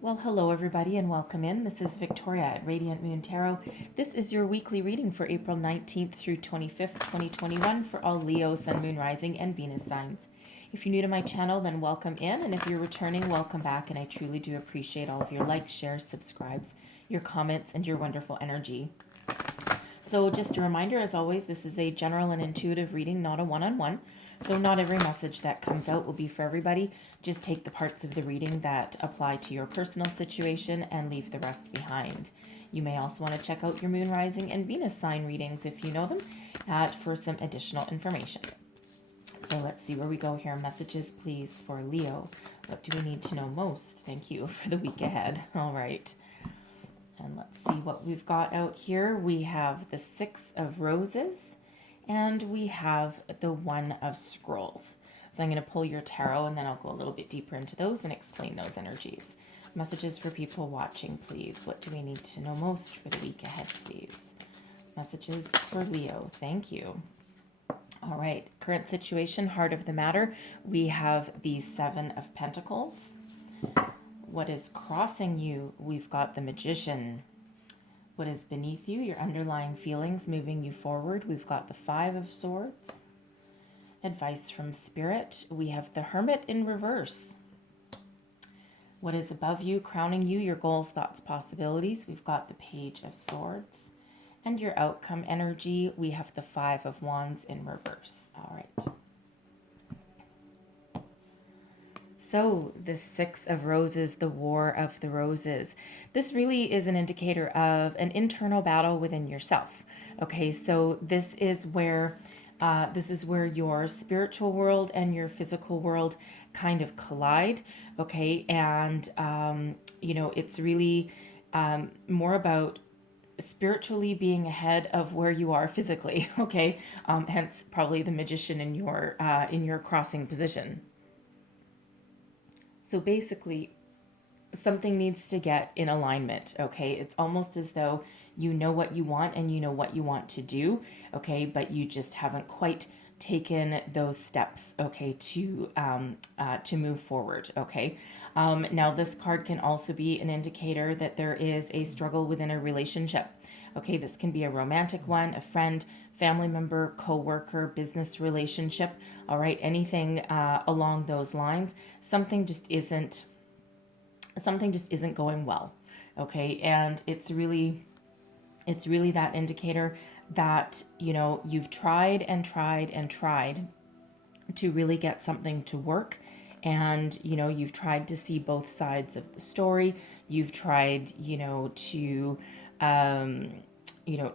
Well, hello everybody and welcome in. This is Victoria at Radiant Moon Tarot. This is your weekly reading for April 19th through 25th, 2021 for all Leo, Sun, Moon, Rising, and Venus signs. If you're new to my channel, then welcome in, and if you're returning, welcome back, and I truly do appreciate all of your likes, shares, subscribes, your comments, and your wonderful energy. So just a reminder, as always, this is a general and intuitive reading, not a one-on-one. So not every message that comes out will be for everybody. Just take the parts of the reading that apply to your personal situation and leave the rest behind. You may also want to check out your Moon, Rising, and Venus sign readings if you know them for some additional information. So let's see where we go here. Messages, please, for Leo. What do we need to know most? Thank you for the week ahead. All right. And let's see what we've got out here. We have the Six of Roses and we have the One of Scrolls. So I'm going to pull your tarot and then I'll go a little bit deeper into those and explain those energies. Messages for people watching, please. What do we need to know most for the week ahead, please? Messages for Leo. Thank you. All right. Current situation, heart of the matter. We have the Seven of Pentacles. What is crossing you? We've got the Magician. What is beneath you? Your underlying feelings moving you forward. We've got the Five of Swords. Advice from Spirit. We have the Hermit in reverse. What is above you, crowning you? Your goals, thoughts, possibilities. We've got the Page of Swords. And your outcome energy. We have the Five of Wands in reverse. All right. So the Six of Roses, the War of the Roses. This really is an indicator of an internal battle within yourself. Okay, so this is where your spiritual world and your physical world kind of collide. Okay, and it's really more about spiritually being ahead of where you are physically. Okay, hence probably the Magician in your crossing position. So basically, something needs to get in alignment, okay? It's almost as though you know what you want and you know what you want to do, okay? But you just haven't quite taken those steps, okay, to move forward, okay? Now, this card can also be an indicator that there is a struggle within a relationship, okay? This can be a romantic one, a friend, family member, co-worker, business relationship, all right? Anything along those lines. Something just isn't going well, okay? And it's really that indicator that you've tried and tried and tried to really get something to work, and you've tried to see both sides of the story. You've tried to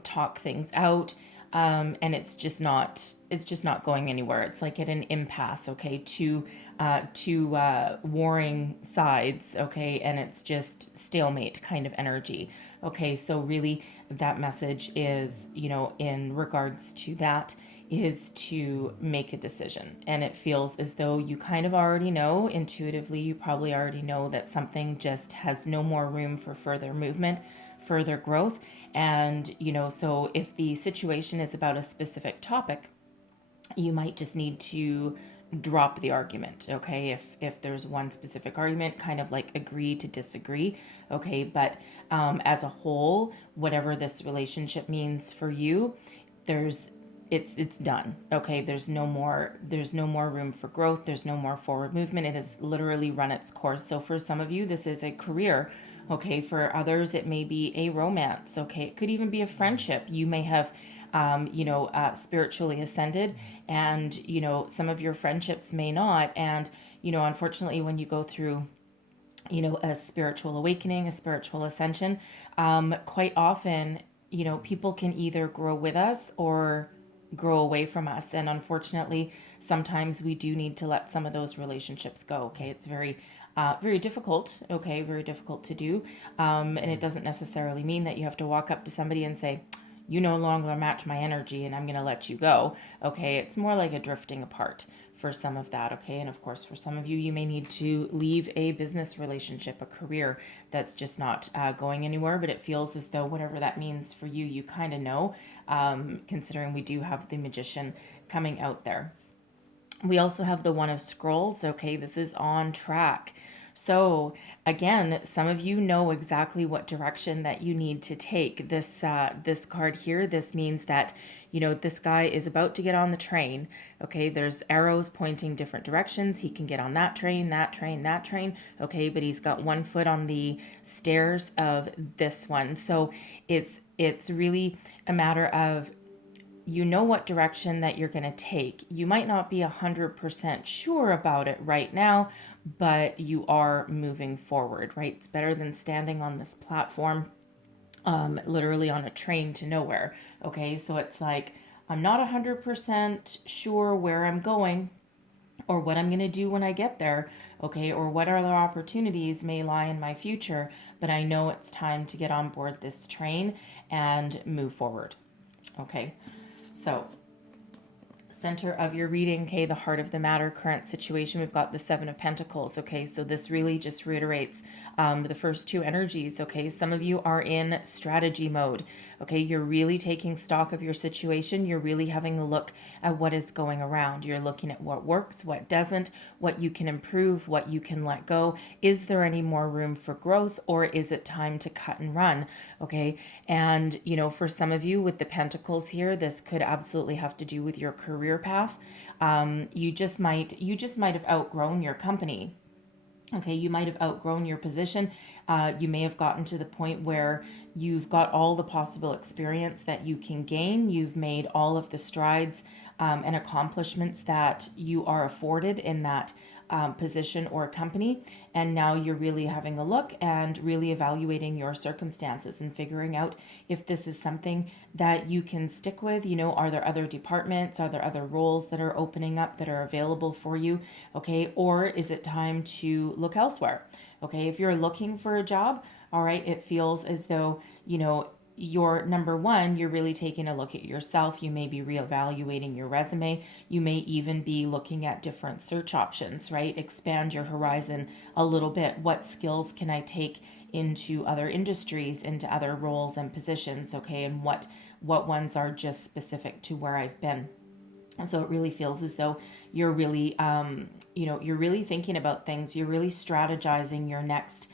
talk things out, and it's just not going anywhere. It's like at an impasse, okay? Two warring sides, okay, and it's just stalemate kind of energy. Okay, so really that message is, in regards to that, is to make a decision. And it feels as though you kind of already know, intuitively, you probably already know that something just has no more room for further movement, further growth. And, so if the situation is about a specific topic, you might just need to drop the argument, okay? If there's one specific argument, kind of like agree to disagree, okay? But as a whole, whatever this relationship means for you, it's done, okay? There's no more room for growth. There's no more forward movement. It has literally run its course. So for some of you, this is a career. Okay, for others, it may be a romance. Okay, it could even be a friendship. You may have, spiritually ascended, and, some of your friendships may not. And, unfortunately, when you go through, a spiritual awakening, a spiritual ascension, quite often, people can either grow with us or grow away from us. And unfortunately, sometimes we do need to let some of those relationships go. Okay, it's very difficult, okay, very difficult to do. And it doesn't necessarily mean that you have to walk up to somebody and say, you no longer match my energy and I'm going to let you go. Okay, it's more like a drifting apart for some of that, okay? And of course, for some of you, you may need to leave a business relationship, a career that's just not going anywhere, but it feels as though whatever that means for you, you kind of know, considering we do have the Magician coming out there. We also have the One of Scrolls. Okay, this is on track. So again, some of you know exactly what direction that you need to take. This card here, this means that, this guy is about to get on the train. Okay, there's arrows pointing different directions. He can get on that train, that train, that train. Okay, but he's got one foot on the stairs of this one. So it's really a matter of, what direction that you're going to take. You might not be 100% sure about it right now, but you are moving forward, right? It's better than standing on this platform, literally on a train to nowhere. Okay, so it's like, I'm not 100% sure where I'm going or what I'm going to do when I get there, okay, or what other opportunities may lie in my future, but I know it's time to get on board this train and move forward. Okay, so center of your reading, okay, the heart of the matter, current situation, we've got the Seven of Pentacles, okay, so this really just reiterates the first two energies, okay. Some of you are in strategy mode, okay. You're really taking stock of your situation. You're really having a look at what is going around. You're looking at what works, what doesn't, what you can improve, what you can let go. Is there any more room for growth, or is it time to cut and run, okay. And for some of you with the Pentacles here, this could absolutely have to do with your career path. You just might have outgrown your company. Okay, you might have outgrown your position. You may have gotten to the point where you've got all the possible experience that you can gain. You've made all of the strides and accomplishments that you are afforded in that position or company. And now you're really having a look and really evaluating your circumstances and figuring out if this is something that you can stick with. Are there other departments? Are there other roles that are opening up that are available for you? Okay, or is it time to look elsewhere? Okay, if you're looking for a job, all right, it feels as though, you're number one, you're really taking a look at yourself. You may be reevaluating your resume. You may even be looking at different search options, right? Expand your horizon a little bit. What skills can I take into other industries, into other roles and positions, okay? And what ones are just specific to where I've been. And so it really feels as though you're really, you're really thinking about things. You're really strategizing your next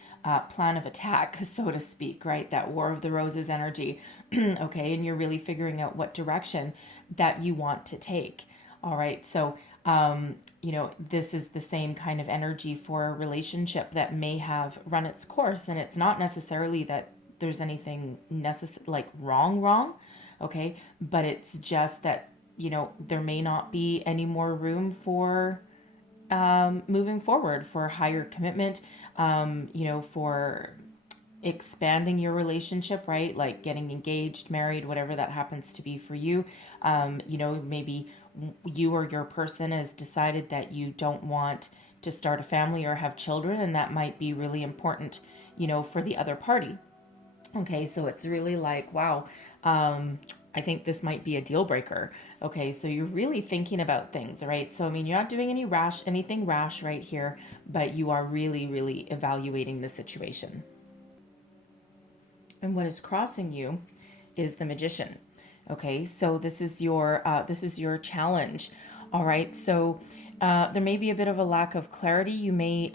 plan of attack, so to speak, right? That War of the Roses energy, okay? And you're really figuring out what direction that you want to take, all right? So, this is the same kind of energy for a relationship that may have run its course, and it's not necessarily that there's anything wrong, okay? But it's just that, there may not be any more room for moving forward, for higher commitment, for expanding your relationship, right? Like getting engaged, married, whatever that happens to be for you. Maybe you or your person has decided that you don't want to start a family or have children, and that might be really important, for the other party. Okay, so it's really like, wow, I think this might be a deal breaker. Okay, so you're really thinking about things, right? So, you're not doing anything rash right here, but you are really, really evaluating the situation. And what is crossing you is the Magician. Okay, so this is your challenge. All right, so there may be a bit of a lack of clarity. You may,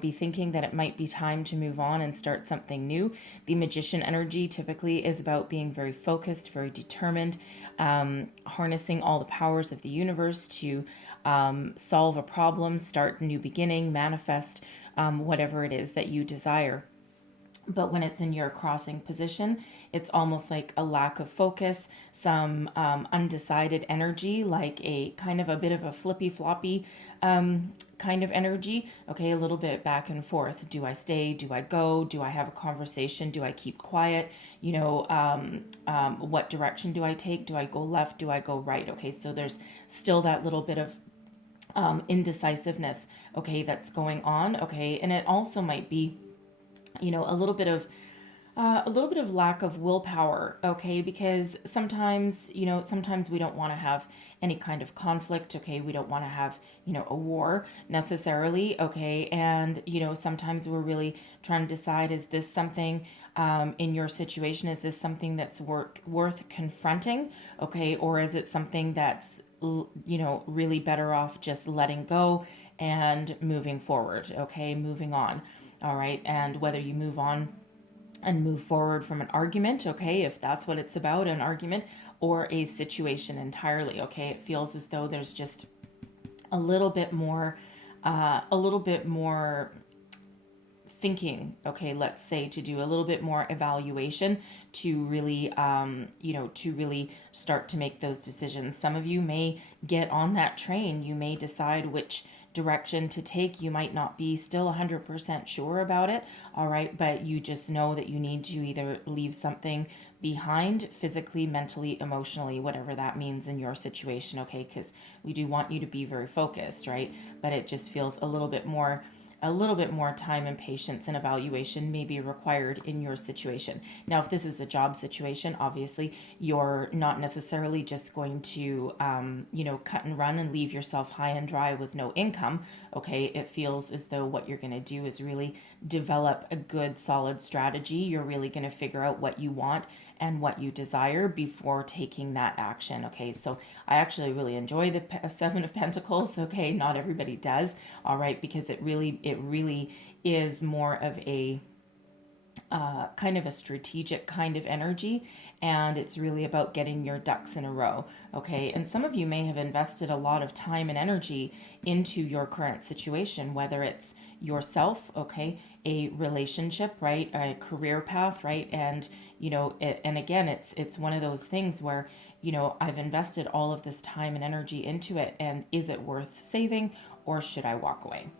be thinking that it might be time to move on and start something new. The Magician energy typically is about being very focused, very determined, harnessing all the powers of the universe to solve a problem, start a new beginning, manifest whatever it is that you desire. But when it's in your crossing position, it's almost like a lack of focus, some undecided energy, like a kind of a bit of a flippy floppy kind of energy. Okay, a little bit back and forth. Do I stay? Do I go? Do I have a conversation? Do I keep quiet? What direction do I take? Do I go left? Do I go right? Okay, so there's still that little bit of indecisiveness, okay, that's going on. Okay, and it also might be a little bit of lack of willpower, okay, because sometimes we don't want to have any kind of conflict, okay, we don't want to have a war necessarily, okay, and sometimes we're really trying to decide, is this something in your situation, is this something that's worth confronting, okay, or is it something that's really better off just letting go and moving forward, okay, moving on. All right, and whether you move on and move forward from an argument, okay, if that's what it's about, an argument, or a situation entirely, okay, it feels as though there's just a little bit more, thinking, okay, let's say, to do a little bit more evaluation to really, to really start to make those decisions. Some of you may get on that train. You may decide which direction to take. You might not be still 100% sure about it, all right, but you just know that you need to either leave something behind physically, mentally, emotionally, whatever that means in your situation, okay, because we do want you to be very focused, right? But it just feels a little bit more time and patience and evaluation may be required in your situation. Now, if this is a job situation, obviously you're not necessarily just going to, cut and run and leave yourself high and dry with no income. Okay, it feels as though what you're going to do is really develop a good, solid strategy. You're really going to figure out what you want and what you desire before taking that action. Okay, so I actually really enjoy the Seven of Pentacles. Okay, not everybody does. All right, because it really is more of a kind of a strategic kind of energy, and it's really about getting your ducks in a row. Okay, and some of you may have invested a lot of time and energy into your current situation, whether it's yourself, okay, a relationship, right, a career path, right, and and again, it's one of those things where I've invested all of this time and energy into it, and is it worth saving, or should I walk away?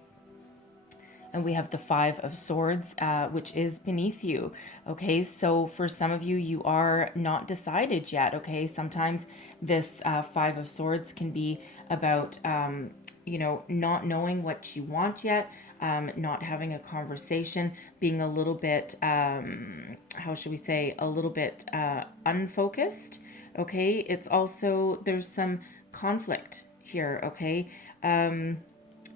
And we have the Five of Swords, which is beneath you. Okay, so for some of you, you are not decided yet. Okay, sometimes this Five of Swords can be about, not knowing what you want yet, not having a conversation, being a little bit, how should we say, a little bit unfocused. Okay, it's also, there's some conflict here. Okay.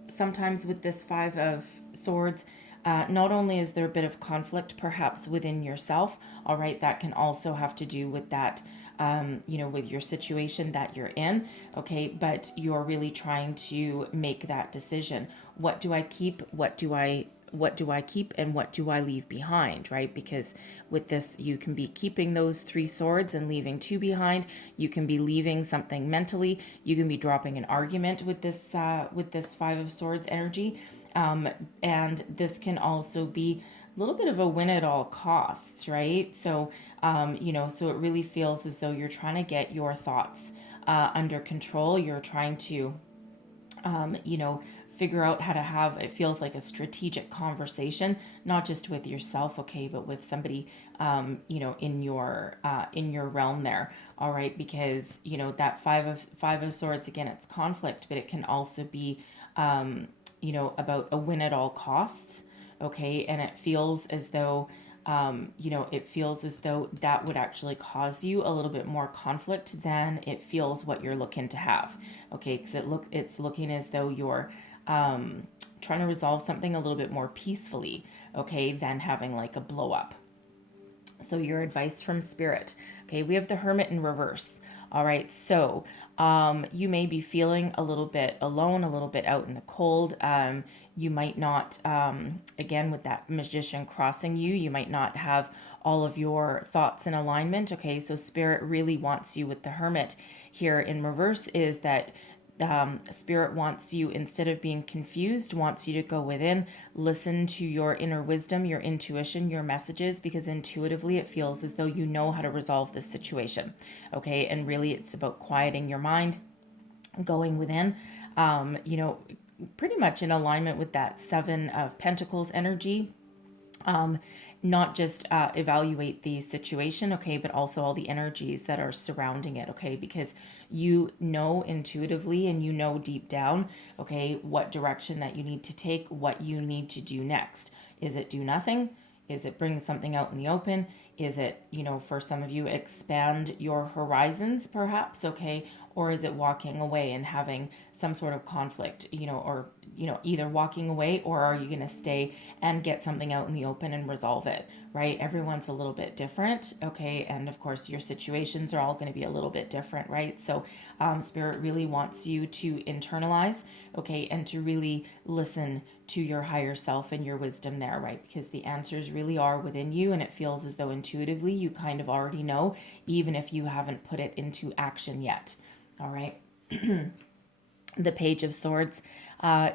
Sometimes with this Five of Swords, not only is there a bit of conflict perhaps within yourself, all right, that can also have to do with that, with your situation that you're in, okay, but you're really trying to make that decision. What do I keep? What do I keep, and what do I leave behind, right? Because with this, you can be keeping those three swords and leaving two behind. You can be leaving something mentally. You can be dropping an argument with this Five of Swords energy. And this can also be a little bit of a win at all costs, right? So, so it really feels as though you're trying to get your thoughts under control. You're trying to, figure out how to have, it feels like, a strategic conversation, not just with yourself, okay, but with somebody, in your realm there. All right, because that Five of Swords, again, it's conflict, but it can also be, about a win at all costs. Okay, and it feels as though that would actually cause you a little bit more conflict than it feels what you're looking to have. Okay, because it's looking as though you're trying to resolve something a little bit more peacefully, okay, than having like a blow up. So your advice from Spirit. Okay, we have the Hermit in reverse. All right, so you may be feeling a little bit alone, a little bit out in the cold. You might not, again, with that Magician crossing you, you might not have all of your thoughts in alignment. Okay, so Spirit really wants you with the Hermit here in reverse, is that Spirit wants you, instead of being confused, wants you to go within, listen to your inner wisdom, your intuition, your messages, because intuitively it feels as though you know how to resolve this situation. Okay, and really it's about quieting your mind, going within, pretty much in alignment with that Seven of Pentacles energy. Not just evaluate the situation, okay, but also all the energies that are surrounding it, okay, because you know intuitively and you know deep down, okay, what direction that you need to take, what you need to do next. Is it do nothing? Is it bring something out in the open? Is it, for some of you, expand your horizons perhaps, okay? Or is it walking away and having some sort of conflict, or, either walking away, or are you going to stay and get something out in the open and resolve it, right? Everyone's a little bit different, okay? And of course, your situations are all going to be a little bit different, right? So Spirit really wants you to internalize, okay, and to really listen to your higher self and your wisdom there, right? Because the answers really are within you, and it feels as though intuitively you kind of already know, even if you haven't put it into action yet. All right. The Page of Swords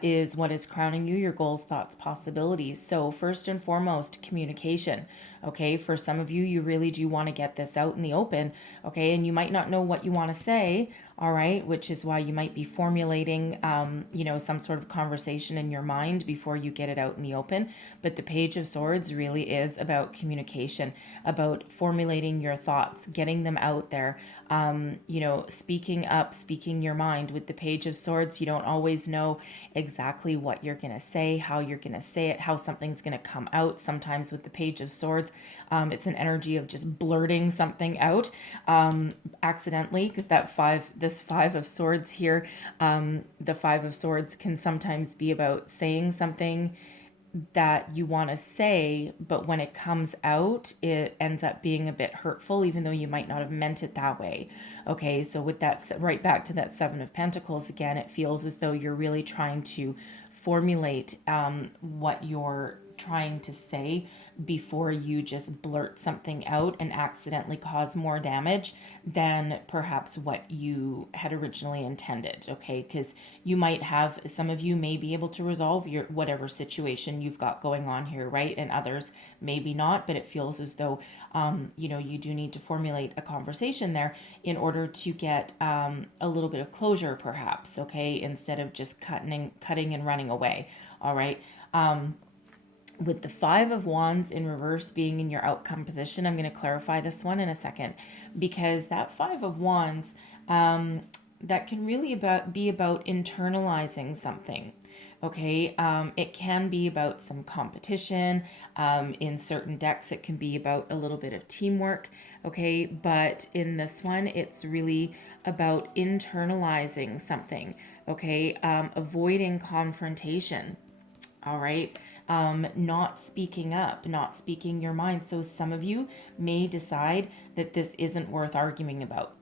is what is crowning you, your goals, thoughts, possibilities. So first and foremost, communication. Okay, for some of you, you really do want to get this out in the open. Okay, and you might not know what you want to say. All right, which is why you might be formulating, some sort of conversation in your mind before you get it out in the open. But the Page of Swords really is about communication, about formulating your thoughts, getting them out there, speaking up, speaking your mind. With the Page of Swords, you don't always know exactly what you're going to say, how you're going to say it, how something's going to come out. Sometimes with the Page of Swords, it's an energy of just blurting something out accidentally, because this Five of Swords here, the Five of Swords can sometimes be about saying something that you want to say, but when it comes out, it ends up being a bit hurtful, even though you might not have meant it that way. Okay, so with that, right back to that Seven of Pentacles again, it feels as though you're really trying to formulate what you're trying to say before you just blurt something out and accidentally cause more damage than perhaps what you had originally intended. Okay, because you might have, some of you may be able to resolve your whatever situation you've got going on here, right? And others maybe not, but it feels as though you do need to formulate a conversation there in order to get a little bit of closure perhaps, okay, instead of just cutting and running away. All right. With the Five of Wands in reverse being in your outcome position, I'm going to clarify this one in a second, because that Five of Wands, that can really be about internalizing something. Okay, it can be about some competition. In certain decks, it can be about a little bit of teamwork. Okay, but in this one, it's really about internalizing something. Okay, avoiding confrontation. All right. Not speaking up, not speaking your mind. So some of you may decide that this isn't worth arguing about.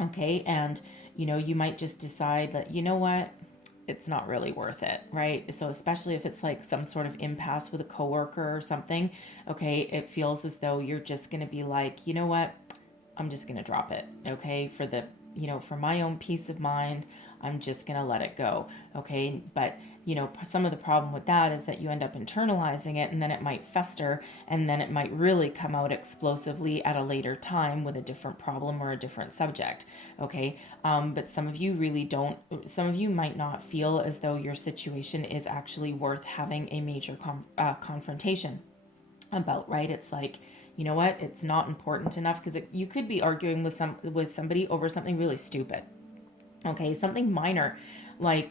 Okay. And, you might just decide that, you know what, it's not really worth it, right? So especially if it's like some sort of impasse with a coworker or something, okay, it feels as though you're just going to be like, you know what, I'm just going to drop it. Okay. For my own peace of mind, I'm just going to let it go. Okay. But, some of the problem with that is that you end up internalizing it, and then it might fester, and then it might really come out explosively at a later time with a different problem or a different subject. Okay. But some of you might not feel as though your situation is actually worth having a major confrontation about, right? It's like, you know what? It's not important enough, because you could be arguing with somebody over something really stupid. Okay, something minor, like,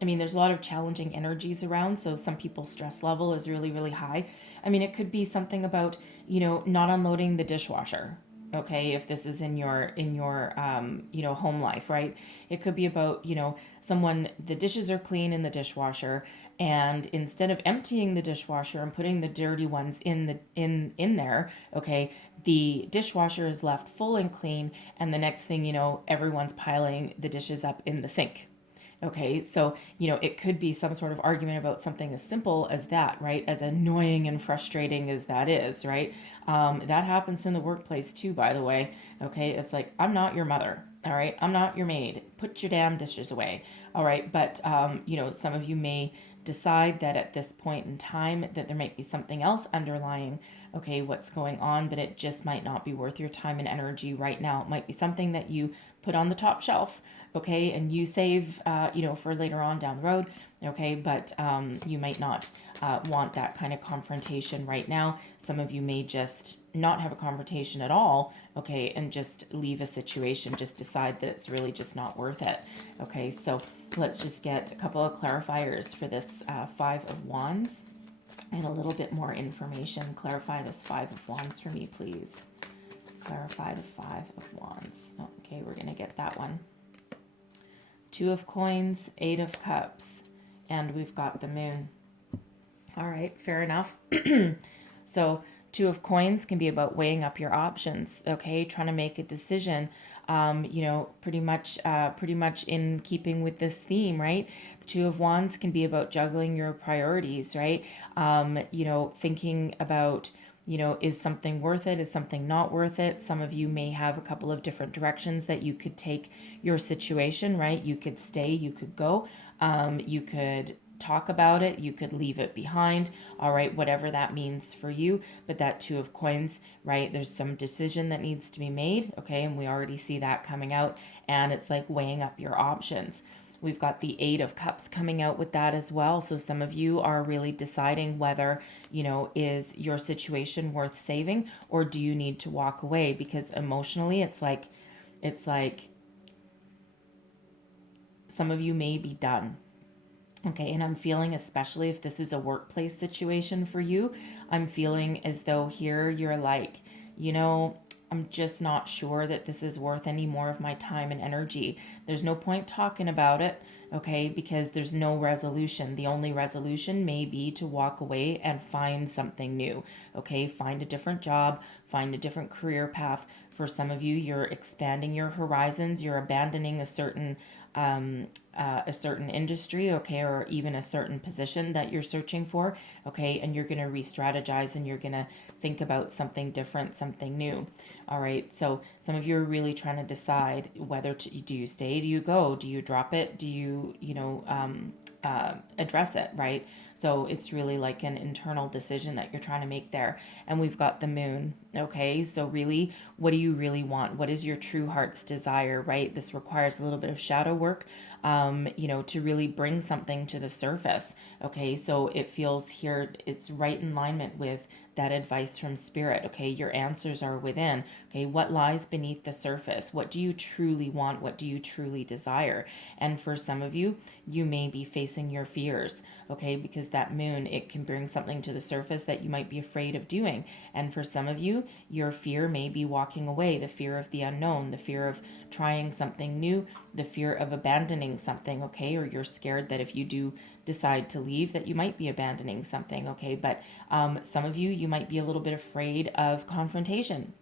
there's a lot of challenging energies around, so some people's stress level is really, really high. It could be something about, not unloading the dishwasher. Okay, if this is in your home life, right? It could be about, the dishes are clean in the dishwasher, and instead of emptying the dishwasher and putting the dirty ones in there, okay, the dishwasher is left full and clean, and the next thing you know, everyone's piling the dishes up in the sink. Okay, so, it could be some sort of argument about something as simple as that, right? As annoying and frustrating as that is, right? That happens in the workplace too, by the way. Okay, it's like, I'm not your mother, all right? I'm not your maid. Put your damn dishes away, all right? But, some of you may decide that at this point in time that there might be something else underlying, okay, what's going on, but it just might not be worth your time and energy right now. It might be something that you put on the top shelf, okay, and you save, for later on down the road, okay, but you might not want that kind of confrontation right now. Some of you may just not have a confrontation at all, okay, and just leave a situation, just decide that it's really just not worth it. Okay, so let's just get a couple of clarifiers for this Five of Wands. And a little bit more information. Clarify this Five of Wands for me, please. Clarify the Five of Wands. Okay, we're going to get that one. Two of Coins, Eight of Cups, and we've got the Moon. All right, fair enough. So Two of Coins can be about weighing up your options, okay? Trying to make a decision, pretty much in keeping with this theme, right? The Two of Wands can be about juggling your priorities, right? Thinking about, is something worth it? Is something not worth it? Some of you may have a couple of different directions that you could take your situation, right? You could stay, you could go, you could talk about it, you could leave it behind, all right, whatever that means for you. But that Two of Coins, right, there's some decision that needs to be made, okay, and we already see that coming out, and it's like weighing up your options. We've got the Eight of Cups coming out with that as well. So some of you are really deciding whether, is your situation worth saving, or do you need to walk away? Because emotionally, it's like some of you may be done. Okay, and I'm feeling, especially if this is a workplace situation for you, I'm feeling as though here you're like, I'm just not sure that this is worth any more of my time and energy. There's no point talking about it, okay, because there's no resolution. The only resolution may be to walk away and find something new, okay? Find a different job, find a different career path. For some of you, you're expanding your horizons, you're abandoning a certain industry, okay, or even a certain position that you're searching for, okay, and you're going to re-strategize and you're going to think about something different, something new. All right, so some of you are really trying to decide whether do you stay, do you go, do you drop it, do you address it, right? So it's really like an internal decision that you're trying to make there. And we've got the Moon, okay? So really, what do you really want? What is your true heart's desire, right? This requires a little bit of shadow work, to really bring something to the surface, okay? So it feels here, it's right in alignment with that advice from Spirit, okay? Your answers are within, okay? What lies beneath the surface? What do you truly want? What do you truly desire? And for some of you, you may be facing your fears, okay? Because that Moon, it can bring something to the surface that you might be afraid of doing. And for some of you, your fear may be walking away, the fear of the unknown, the fear of trying something new, the fear of abandoning something, okay? Or you're scared that if you do decide to leave, that you might be abandoning something, okay? But some of you might be a little bit afraid of confrontation,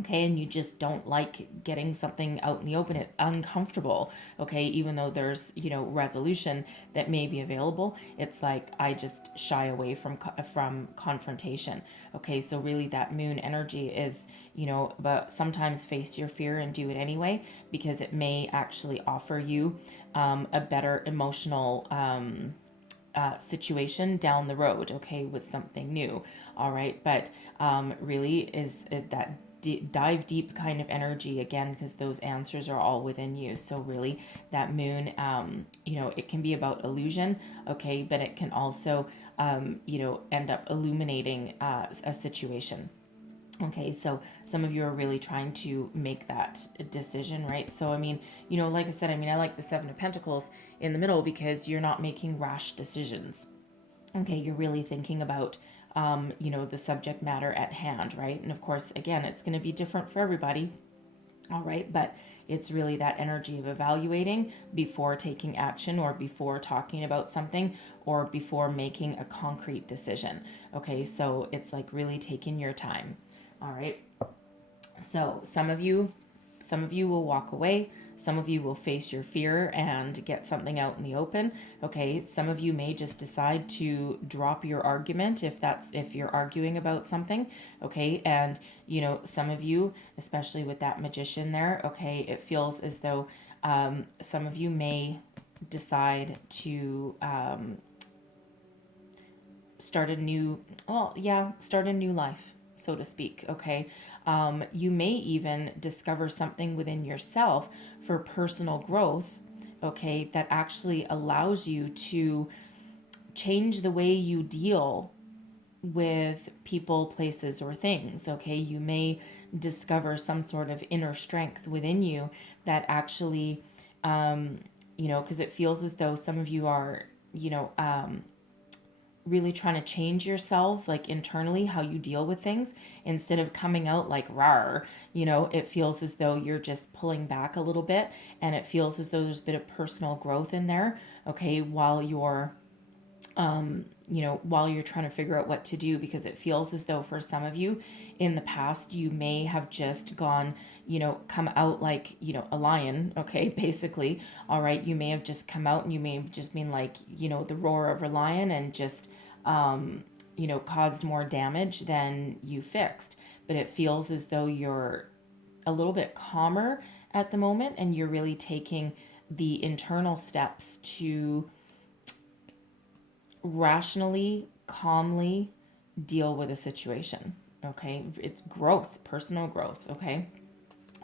okay, and you just don't like getting something out in the open. It's uncomfortable, okay, even though there's resolution that may be available. It's like I just shy away from confrontation, okay? So really that Moon energy is but sometimes face your fear and do it anyway, because it may actually offer you a better emotional situation down the road, okay, with something new. All right, but really is that dive deep kind of energy again, because those answers are all within you. So really that Moon, it can be about illusion, okay, but it can also end up illuminating a situation. Okay, so some of you are really trying to make that decision, right? So, I mean, like I said, I like the Seven of Pentacles in the middle because you're not making rash decisions. Okay, you're really thinking about, the subject matter at hand, right? And of course, again, it's going to be different for everybody. All right, but it's really that energy of evaluating before taking action, or before talking about something, or before making a concrete decision. Okay, so it's like really taking your time. All right. So some of you will walk away. Some of you will face your fear and get something out in the open. Okay. Some of you may just decide to drop your argument if you're arguing about something. Okay. And some of you, especially with that Magician there, okay, it feels as though some of you may decide to start a new life, so to speak, okay? You may even discover something within yourself for personal growth, okay, that actually allows you to change the way you deal with people, places, or things, okay? You may discover some sort of inner strength within you that actually, because it feels as though some of you are, really trying to change yourselves, like internally, how you deal with things, instead of coming out like rawr. It feels as though you're just pulling back a little bit, and it feels as though there's a bit of personal growth in there, okay, while you're while you're trying to figure out what to do, because it feels as though for some of you in the past, you may have just gone, come out like, a lion, okay, basically. All right. You may have just come out and you may have just been like, the roar of a lion, and just, caused more damage than you fixed. But it feels as though you're a little bit calmer at the moment, and you're really taking the internal steps to rationally, calmly deal with a situation. Okay. It's growth, personal growth. Okay.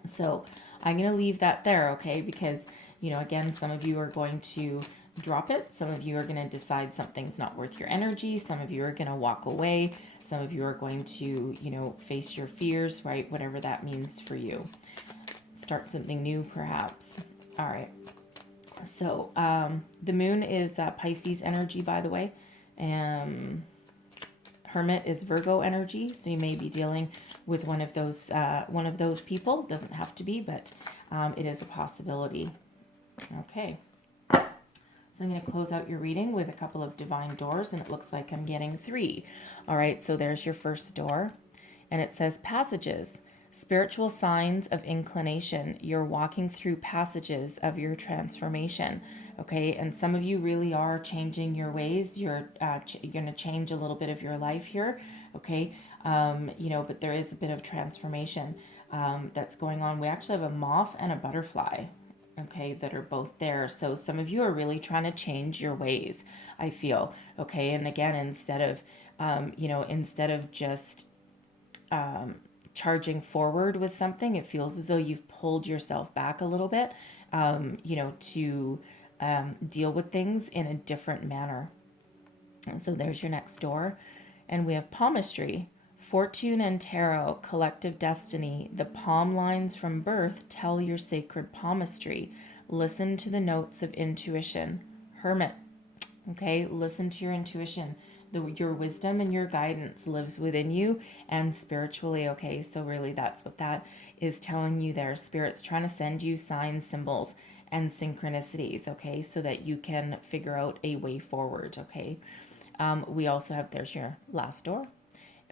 So I'm going to leave that there. Okay. Because, again, some of you are going to drop it. Some of you are going to decide something's not worth your energy. Some of you are going to walk away. Some of you are going to, face your fears, right? Whatever that means for you. Start something new, perhaps. All right. So the moon is Pisces energy, by the way. Hermit is Virgo energy, so you may be dealing with one of those people. Doesn't have to be, but it is a possibility. Okay. So I'm going to close out your reading with a couple of divine doors, and it looks like I'm getting 3. All right, so there's your first door, and it says passages. Spiritual signs of inclination. You're walking through passages of your transformation, okay? And some of you really are changing your ways. You're going to change a little bit of your life here, okay? But there is a bit of transformation that's going on. We actually have a moth and a butterfly, okay, that are both there. So some of you are really trying to change your ways, I feel, okay? And again, instead of just charging forward with something, it feels as though you've pulled yourself back a little bit, to deal with things in a different manner. And so there's your next door. And we have palmistry, fortune and tarot, collective destiny. The palm lines from birth tell your sacred palmistry. Listen to the notes of intuition. Hermit, okay, listen to your intuition. Your wisdom and your guidance lives within you and spiritually, okay? So really that's what that is telling you there. Spirit's trying to send you signs, symbols, and synchronicities, okay? So that you can figure out a way forward, okay? We also have, there's your last door.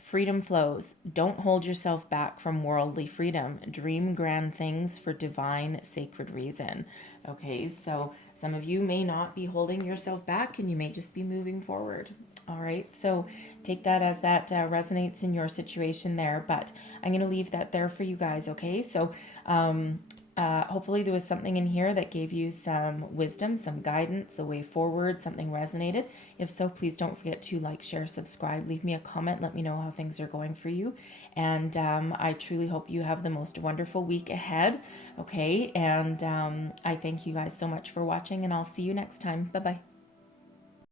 Freedom flows. Don't hold yourself back from worldly freedom. Dream grand things for divine, sacred reason. Okay, so some of you may not be holding yourself back, and you may just be moving forward. All right, so take that as that resonates in your situation there, but I'm going to leave that there for you guys, okay? So hopefully there was something in here that gave you some wisdom, some guidance, a way forward, something resonated. If so, please don't forget to like, share, subscribe, leave me a comment, let me know how things are going for you. And I truly hope you have the most wonderful week ahead, okay? And I thank you guys so much for watching, and I'll see you next time. Bye-bye.